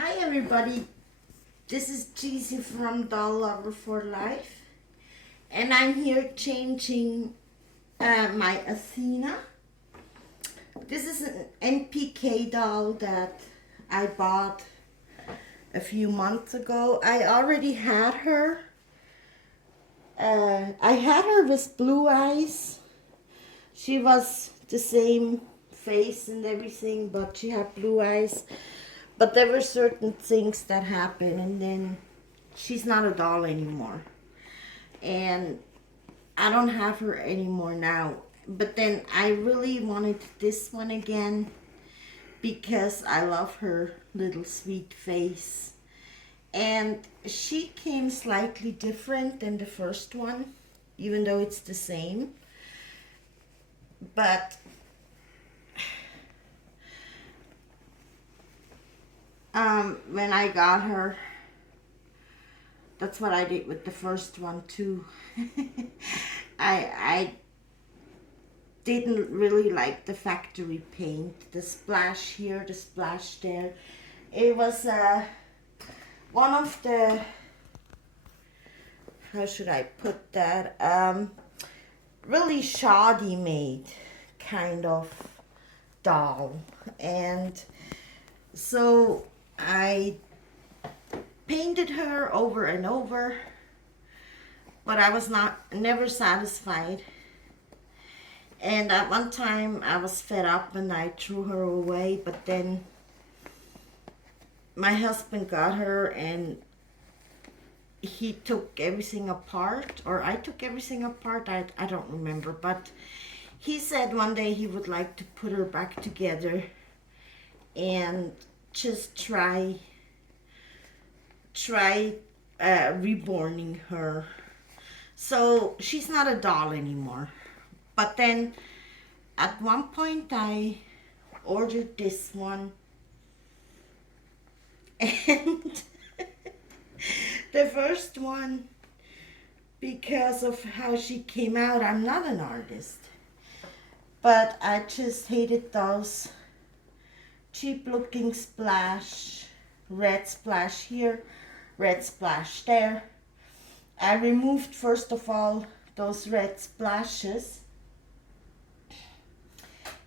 Hi everybody, this is Cheesy from Doll Lover for Life, and I'm here changing my Athena. This is an NPK doll that I bought a few months ago. I already had her. I had her with blue eyes. She was the same face and everything, but she had blue eyes. But there were certain things that happened, and then she's not a doll anymore. And I don't have her anymore now. But then I really wanted this one again because I love her little sweet face. And she came slightly different than the first one, even though it's the same. But when I got her, that's what I did with the first one too. I didn't really like the factory paint, the splash here, the splash there. It was one of the, how should I put that, really shoddy made kind of doll. And so I painted her over and over, but I was never satisfied. And at one time I was fed up and I threw her away, but then my husband got her and he took everything apart, or I took everything apart, I don't remember, but he said one day he would like to put her back together and just try reborning her. So she's not a doll anymore. But then at one point I ordered this one, and the first one, because of how she came out, I'm not an artist, but I just hated those cheap looking splash, red splash here, red splash there. I removed first of all those red splashes,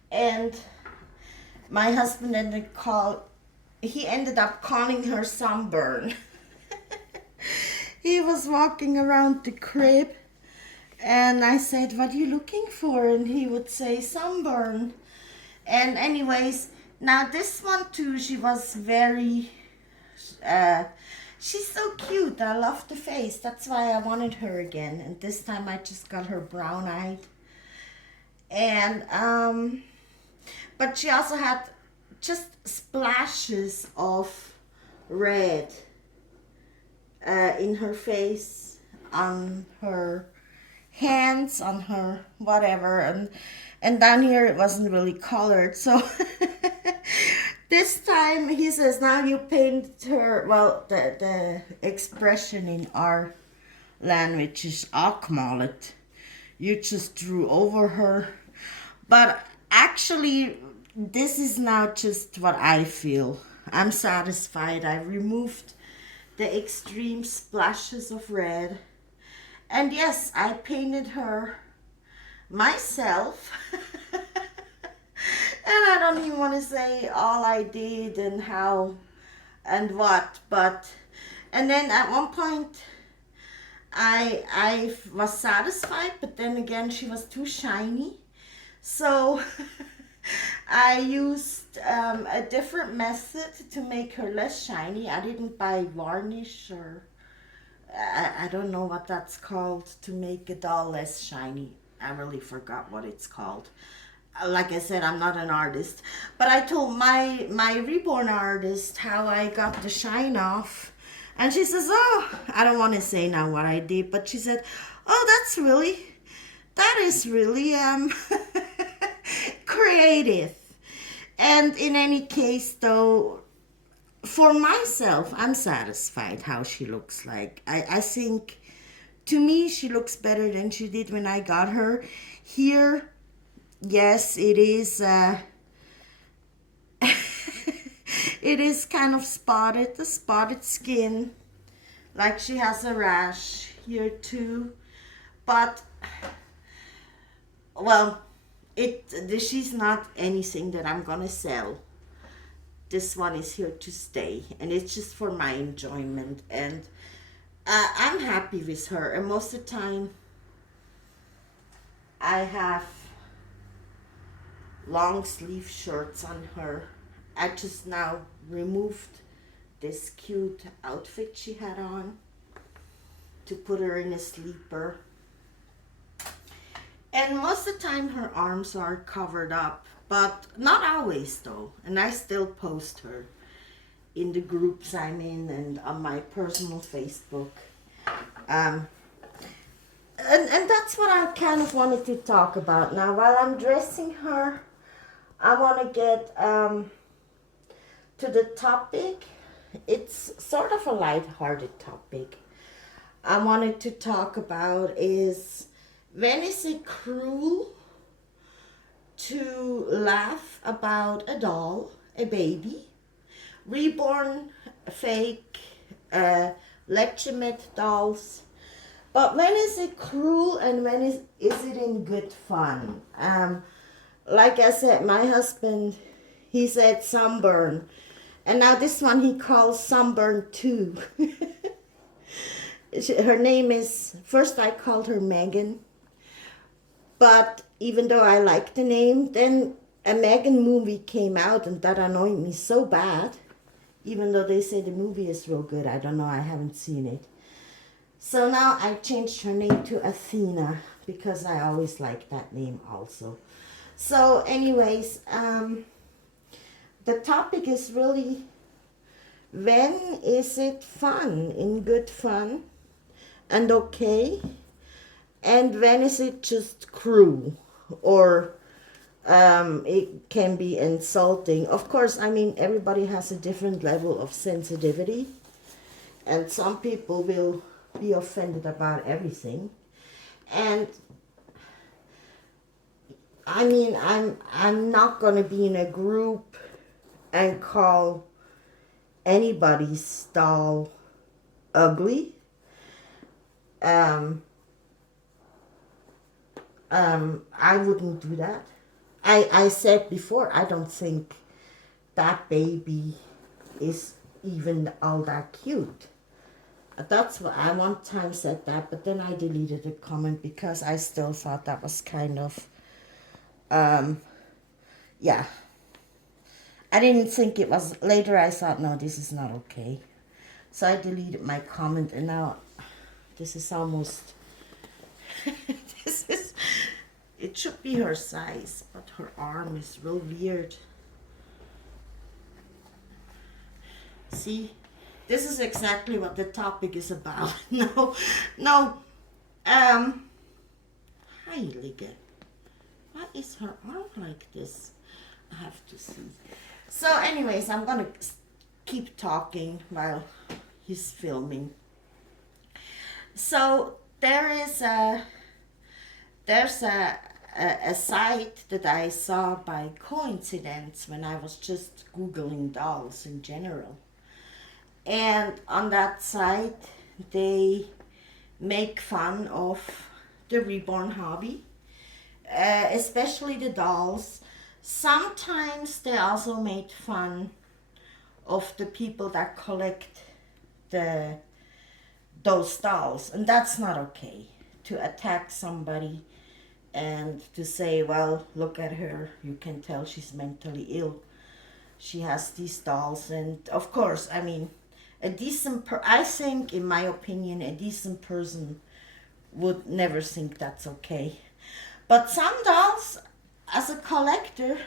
and my husband he ended up calling her sunburn. He was walking around the crib and I said, "What are you looking for?" And he would say, "Sunburn." And anyways, now this one too, she was very, she's so cute. I love the face. That's why I wanted her again. And this time I just got her brown eyed. And, but she also had just splashes of red in her face, on her hands, on her whatever, and down here it wasn't really colored. So this time he says, now you paint her, well, the expression in our language is akmalet. You just drew over her. But actually, this is now just what I feel. I'm satisfied. I removed the extreme splashes of red. And yes, I painted her myself. And I don't even want to say all I did and how and what, but, and then at one point I was satisfied, but then again she was too shiny. So I used a different method to make her less shiny. I didn't buy varnish, or I don't know what that's called to make a doll less shiny. I really forgot what it's called. Like I said, I'm not an artist. But I told my reborn artist how I got the shine off. And she says, oh, I don't want to say now what I did, but she said, oh, that is really creative. And in any case, though, for myself, I'm satisfied how she looks like. I think, to me, she looks better than she did when I got her. Here, yes, it is It is kind of spotted, the spotted skin, like she has a rash here too. But well, she's not anything that I'm gonna sell. This one is here to stay, and it's just for my enjoyment. And I'm happy with her. And most of the time, I have long sleeve shirts on her. I just now removed this cute outfit she had on to put her in a sleeper. And most of the time her arms are covered up, but not always though. And I still post her in the groups I'm in and on my personal Facebook. And that's what I kind of wanted to talk about. Now, while I'm dressing her, I want to get to the topic. It's sort of a light-hearted topic. I wanted to talk about is, when is it cruel to laugh about a doll, a baby, reborn, fake, legitimate dolls? But when is it cruel and when is it in good fun? Like I said, my husband, he said sunburn. And now this one he calls sunburn too. Her name is, first I called her Megan. But even though I liked the name, then a Megan movie came out and that annoyed me so bad. Even though they say the movie is real good. I don't know, I haven't seen it. So now I changed her name to Athina because I always liked that name also. So anyways, the topic is really, when is it fun, in good fun and okay? And when is it just cruel or it can be insulting? Of course, I mean, everybody has a different level of sensitivity. And some people will be offended about everything. And I mean, I'm not going to be in a group and call anybody's doll ugly. I wouldn't do that. I said before, I don't think that baby is even all that cute. That's what I one time said that, but then I deleted the comment because I still thought that was kind of, yeah. I didn't think it was, later I thought, no, this is not okay. So I deleted my comment and now this is almost, it should be her size, but her arm is real weird. See? This is exactly what the topic is about. Hi, Liga. Why is her arm like this? I have to see. So anyways, I'm gonna keep talking while he's filming. So there's a site that I saw by coincidence when I was just Googling dolls in general. And on that site, they make fun of the reborn hobby, especially the dolls. Sometimes they also made fun of the people that collect those dolls, and that's not okay. To attack somebody and to say, well, look at her, you can tell she's mentally ill. She has these dolls, and of course, I mean, I think, in my opinion, a decent person would never think that's okay. But some dolls, as a collector,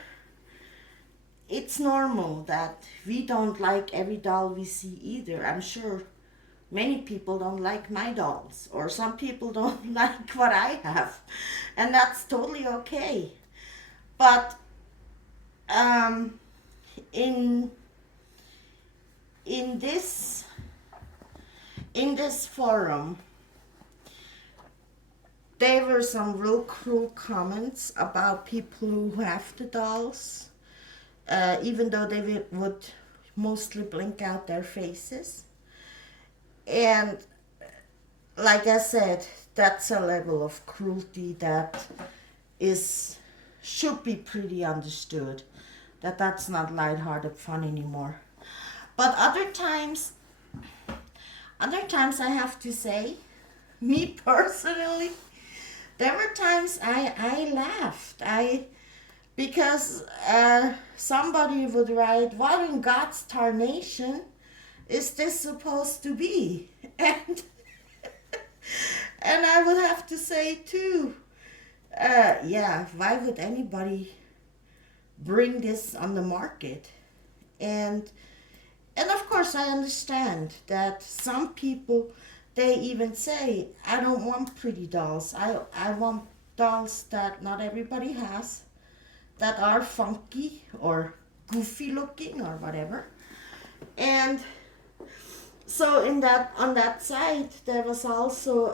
it's normal that we don't like every doll we see either. I'm sure many people don't like my dolls, or some people don't like what I have, and that's totally okay. But in this forum, there were some real cruel comments about people who have the dolls, even though they would mostly blink out their faces. And like I said, that's a level of cruelty that is should be pretty understood. That's not lighthearted fun anymore. But other times I have to say, me personally, there were times I laughed. Because somebody would write, "What in God's tarnation is this supposed to be?" And and I would have to say too, yeah, why would anybody bring this on the market? And and of course I understand that some people, they even say, "I don't want pretty dolls. I want dolls that not everybody has, that are funky or goofy looking or whatever." And so in that on that site there was also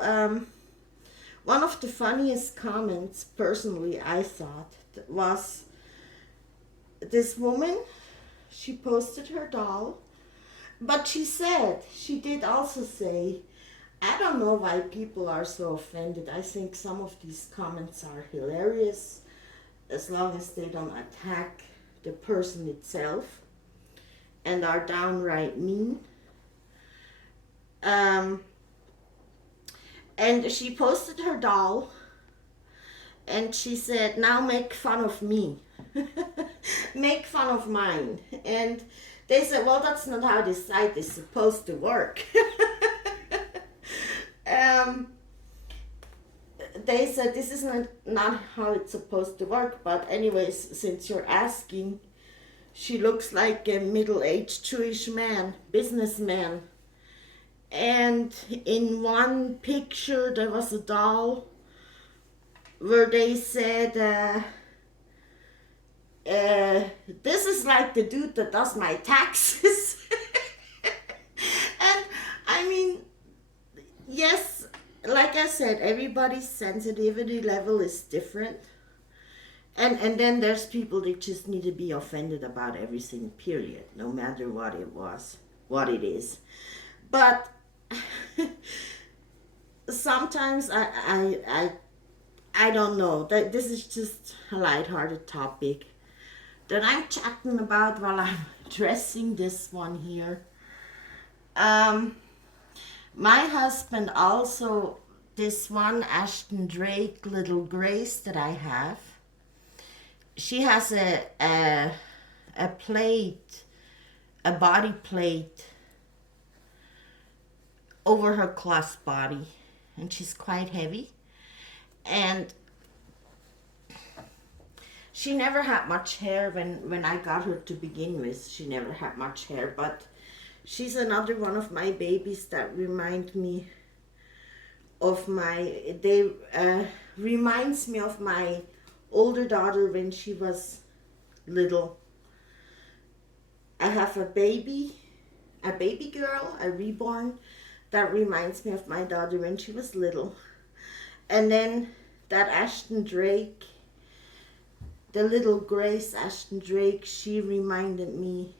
one of the funniest comments, personally I thought, was this woman. She posted her doll, but she did also say, "I don't know why people are so offended. I think some of these comments are hilarious, as long as they don't attack the person itself and are downright mean." Um, and she posted her doll and she said, "Now make fun of me." Make fun of mine. And they said, "Well, that's not how this site is supposed to work." um, they said this is not how it's supposed to work, but anyways, since you're asking, she looks like a middle-aged Jewish man, businessman. And in one picture there was a doll where they said, "This is like the dude that does my taxes." And I mean, yes, like I said, everybody's sensitivity level is different. And then there's people that just need to be offended about everything, period, no matter what it is. But sometimes I don't know. That this is just a lighthearted topic that I'm chatting about while I'm dressing this one here. My husband also, this one Ashton Drake little Grace that I have, she has a plate, a body plate over her clasp body, and she's quite heavy. And she never had much hair when I got her to begin with. She never had much hair, but she's another one of my babies that remind me of reminds me of my older daughter when she was little. I have a baby girl, a reborn, that reminds me of my daughter when she was little. And then that Ashton Drake, the little Grace Ashton Drake, she reminded me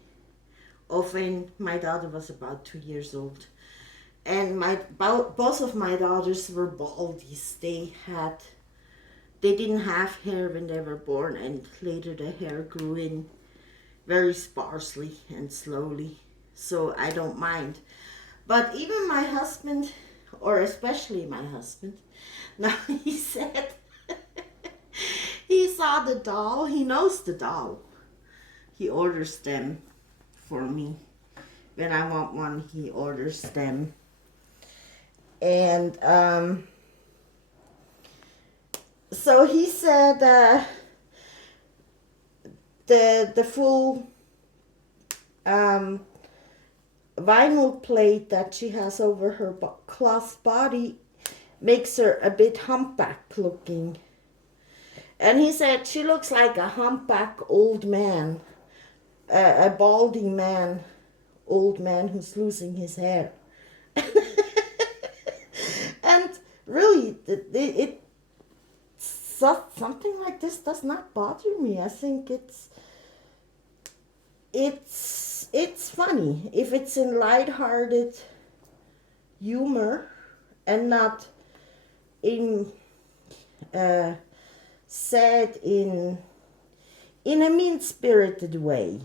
of when my daughter was about 2 years old. And both of my daughters were baldies. They didn't have hair when they were born, and later the hair grew in very sparsely and slowly. So I don't mind. But even my husband, or especially my husband, now he said he saw the doll. He knows the doll. He orders them for me. When I want one, he orders them. And so he said the full vinyl plate that she has over her cloth body makes her a bit humpback looking. And he said she looks like a humpback old man, a balding man, old man who's losing his hair. And really, something like this does not bother me. I think it's it's funny if it's in light-hearted humor and not in said in a mean-spirited way.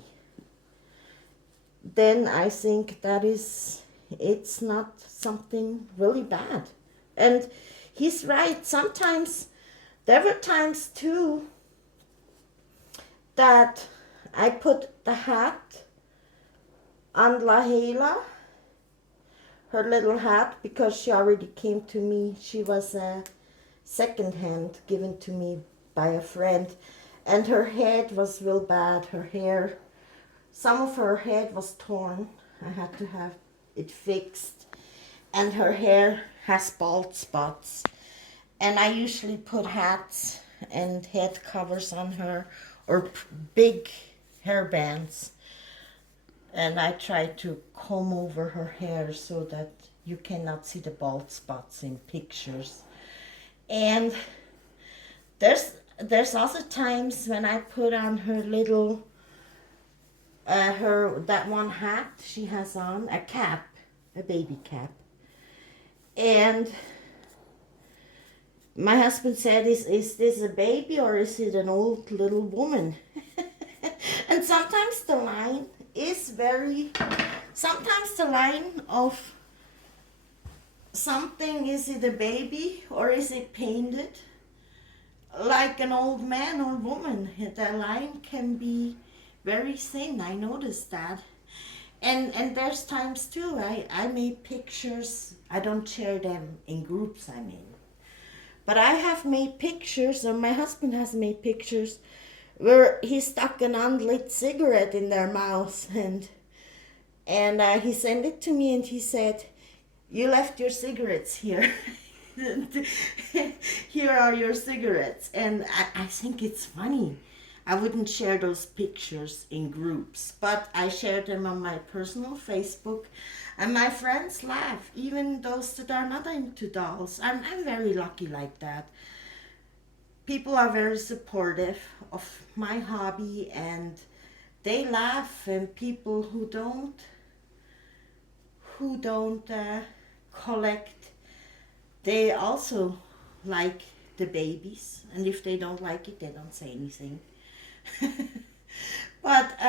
Then I think it's not something really bad. And he's right. Sometimes there were times too that I put the hat on Lahela, her little hat, because she already came to me. She was a second-hand given to me by a friend, and her head was real bad. Her hair, some of her head was torn. I had to have it fixed, and her hair has bald spots. And I usually put hats and head covers on her, or big hair bands. And I try to comb over her hair so that you cannot see the bald spots in pictures. And there's also times when I put on her little that one hat she has on, a cap, a baby cap. And my husband said, is this a baby or is it an old little woman? And sometimes the line of something, is it a baby or is it painted like an old man or woman? The line can be very thin. I noticed that. And there's times too, I made pictures. I don't share them in groups, I mean. But I have made pictures, or my husband has made pictures, where he stuck an unlit cigarette in their mouth, and he sent it to me, and he said, "You left your cigarettes here. Here are your cigarettes." And I think it's funny. I wouldn't share those pictures in groups, but I shared them on my personal Facebook, and my friends laugh, even those that are not into dolls. I'm very lucky like that. People are very supportive of my hobby, and they laugh, and people who don't collect, they also like the babies, and if they don't like it, they don't say anything. But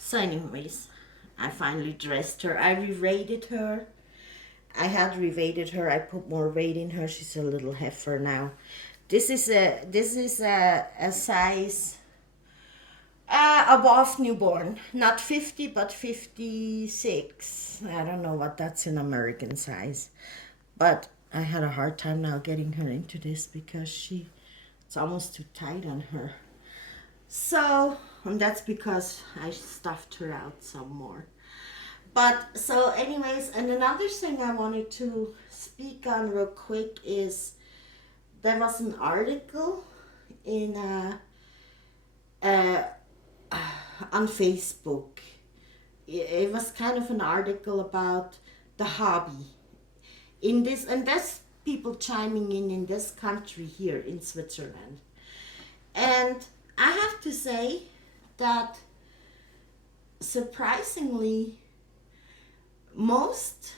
so anyways, I finally dressed her. I re-rated her. I had re-rated her. I put more weight in her. She's a little heifer now. This is a size above newborn, not 50 but 56. I don't know what that's in American size, but I had a hard time now getting her into this because it's almost too tight on her. So, and that's because I stuffed her out some more. But so anyways, and another thing I wanted to speak on real quick is there was an article in on Facebook. It was kind of an article about the hobby in this, and there's people chiming in this country here in Switzerland. And I have to say that surprisingly, most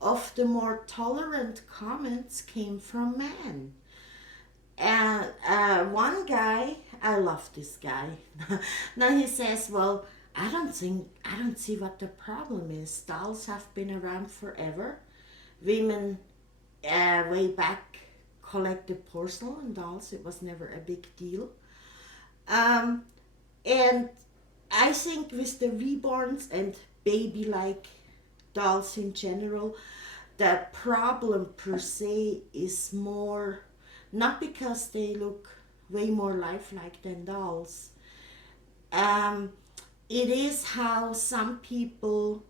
of the more tolerant comments came from men. And one guy, I love this guy. Now he says, "Well, I don't see what the problem is. Dolls have been around forever. Women way back collected porcelain dolls. It was never a big deal. And I think with the reborns and baby-like dolls in general, the problem per se is more, not because they look way more lifelike than dolls. It is how some people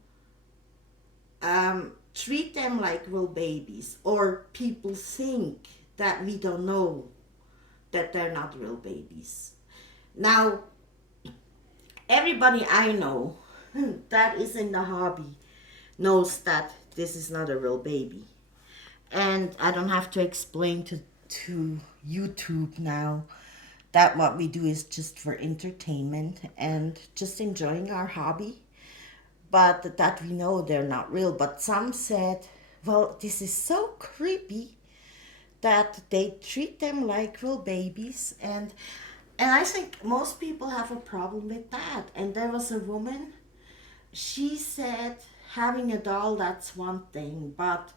treat them like real babies, or people think that we don't know that they're not real babies. Now, everybody I know that is in the hobby knows that this is not a real baby. And I don't have to explain to YouTube now that what we do is just for entertainment and just enjoying our hobby, but that we know they're not real. But some said, well, this is so creepy that they treat them like real babies, and I think most people have a problem with that. And there was a woman, she said having a doll, that's one thing, but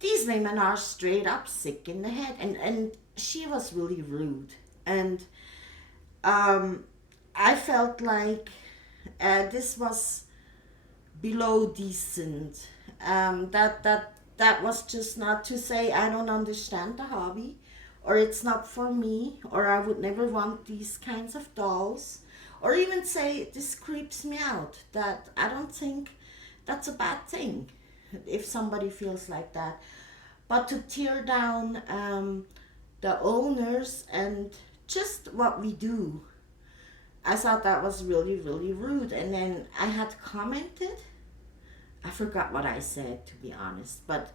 these women are straight up sick in the head. And she was really rude. And um, I felt like this was below decent. That was just not to say I don't understand the hobby, or it's not for me, or I would never want these kinds of dolls, or even say this creeps me out. That I don't think that's a bad thing if somebody feels like that. But to tear down the owners and just what we do, I thought that was really, really rude. And then I had commented. I forgot what I said, to be honest. But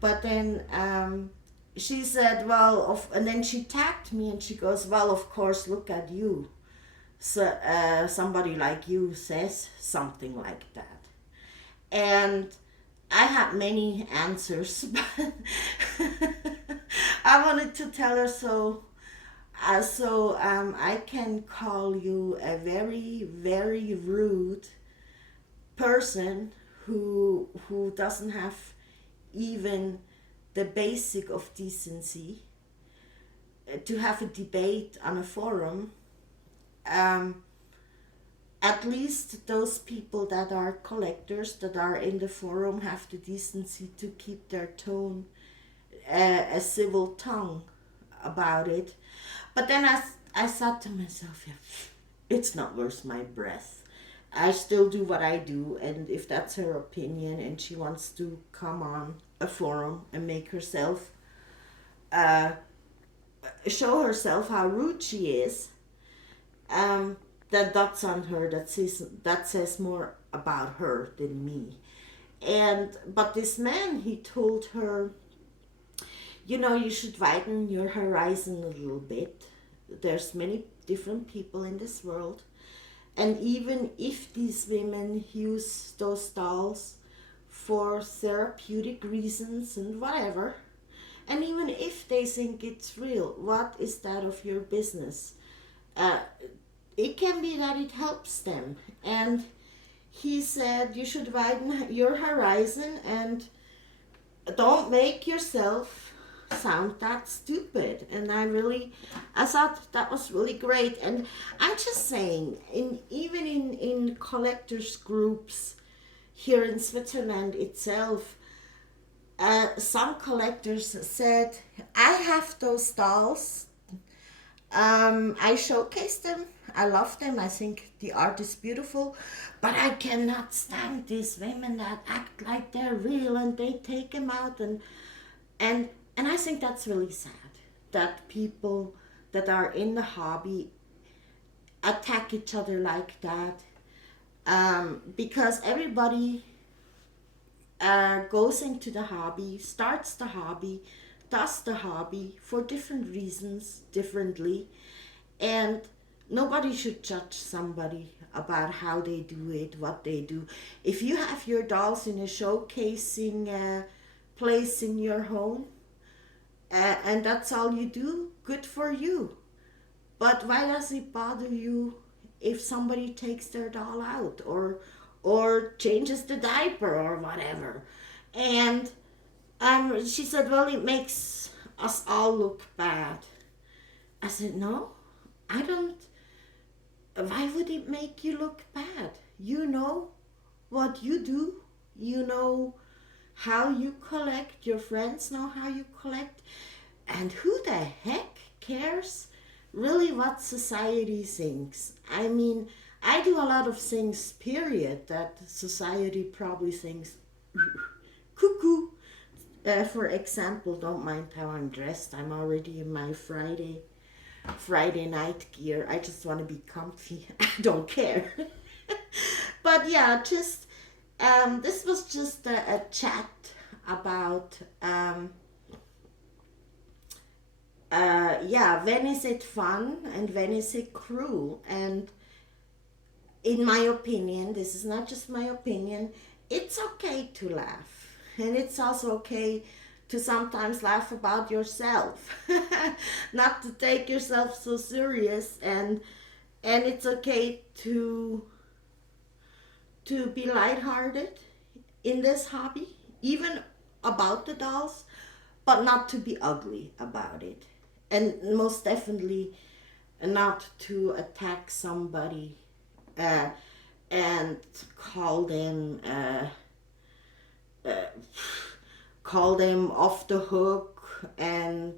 then she said, well, and then she tagged me and she goes, well, of course, look at you. So somebody like you says something like that. And I had many answers, but I wanted to tell her, I can call you a very, very rude person who doesn't have even the basic of decency, to have a debate on a forum. Um, at least those people that are collectors that are in the forum have the decency to keep their tone, a civil tongue about it. But then I thought to myself, yeah, it's not worth my breath. I still do what I do, and if that's her opinion and she wants to come on a forum and make herself, uh, show herself how rude she is, that's on her. That says more about her than me. But this man, he told her, you should widen your horizon a little bit. There's many different people in this world. And even if these women use those dolls for therapeutic reasons and whatever, and even if they think it's real, what is that of your business? Uh, it can be that it helps them. And he said you should widen your horizon and don't make yourself sound that stupid. And I thought that was really great. And I'm just saying, even in collectors groups here in Switzerland itself, some collectors said, I have those dolls, I showcase them, I love them, I think the art is beautiful, but I cannot stand these women that act like they're real and they take them out, and and I think that's really sad that people that are in the hobby attack each other like that, because everybody goes into the hobby, starts the hobby, does the hobby for different reasons, differently, and nobody should judge somebody about how they do it, what they do. If you have your dolls in a showcasing place in your home, and that's all you do, good for you. But why does it bother you if somebody takes their doll out, or changes the diaper or whatever? And she said, well, it makes us all look bad. I said, no, I don't. Why would it make you look bad? You know what you do. You know how you collect. Your friends know how you collect. And who the heck cares really what society thinks? I mean, I do a lot of things, period, that society probably thinks cuckoo. For example, don't mind how I'm dressed. I'm already in my Friday night gear. I just want to be comfy. I don't care. But yeah, just this was just a chat about Yeah, when is it fun and when is it cruel? And in my opinion, this is not just my opinion, it's okay to laugh. And it's also okay to sometimes laugh about yourself. Not to take yourself so serious, and it's okay to be lighthearted in this hobby, even about the dolls, but not to be ugly about it. And most definitely not to attack somebody uh, and call them uh, call them off the hook, and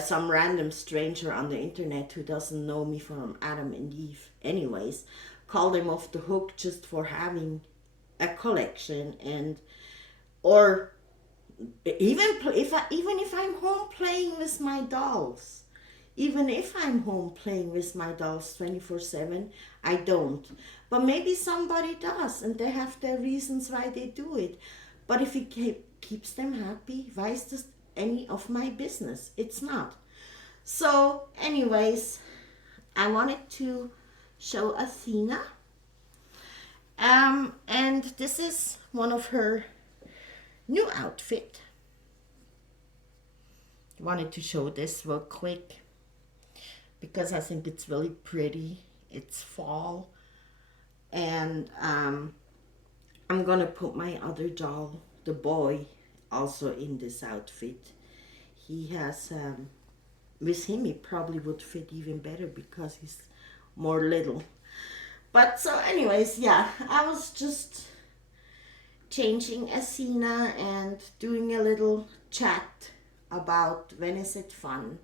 some random stranger on the internet who doesn't know me from Adam and Eve anyways, call them off the hook just for having a collection. And or even if I'm home playing with my dolls, even if I'm home playing with my dolls 24/7, I don't. But maybe somebody does, and they have their reasons why they do it. But if it keeps them happy, why is this any of my business? It's not. So, anyways, I wanted to show Athena. And this is one of her new outfit. Wanted to show this real quick because I think it's really pretty. It's fall, and I'm gonna put my other doll, the boy, also in this outfit. He has with him it probably would fit even better because he's more little. But so anyways, yeah, I was just changing Athena and doing a little chat about when is it fun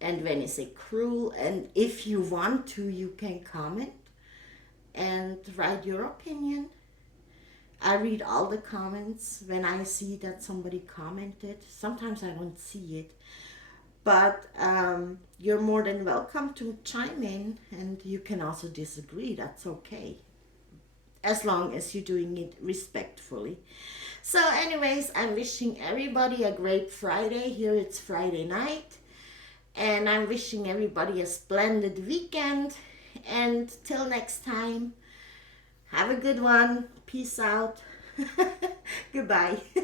and when is it cruel. And if you want to, you can comment and write your opinion. I read all the comments when I see that somebody commented. Sometimes I don't see it, but you're more than welcome to chime in, and you can also disagree. That's okay, as long as you're doing it respectfully. So, anyways, I'm wishing everybody a great Friday. Here it's Friday night, and I'm wishing everybody a splendid weekend. And till next time, have a good one. Peace out. Goodbye.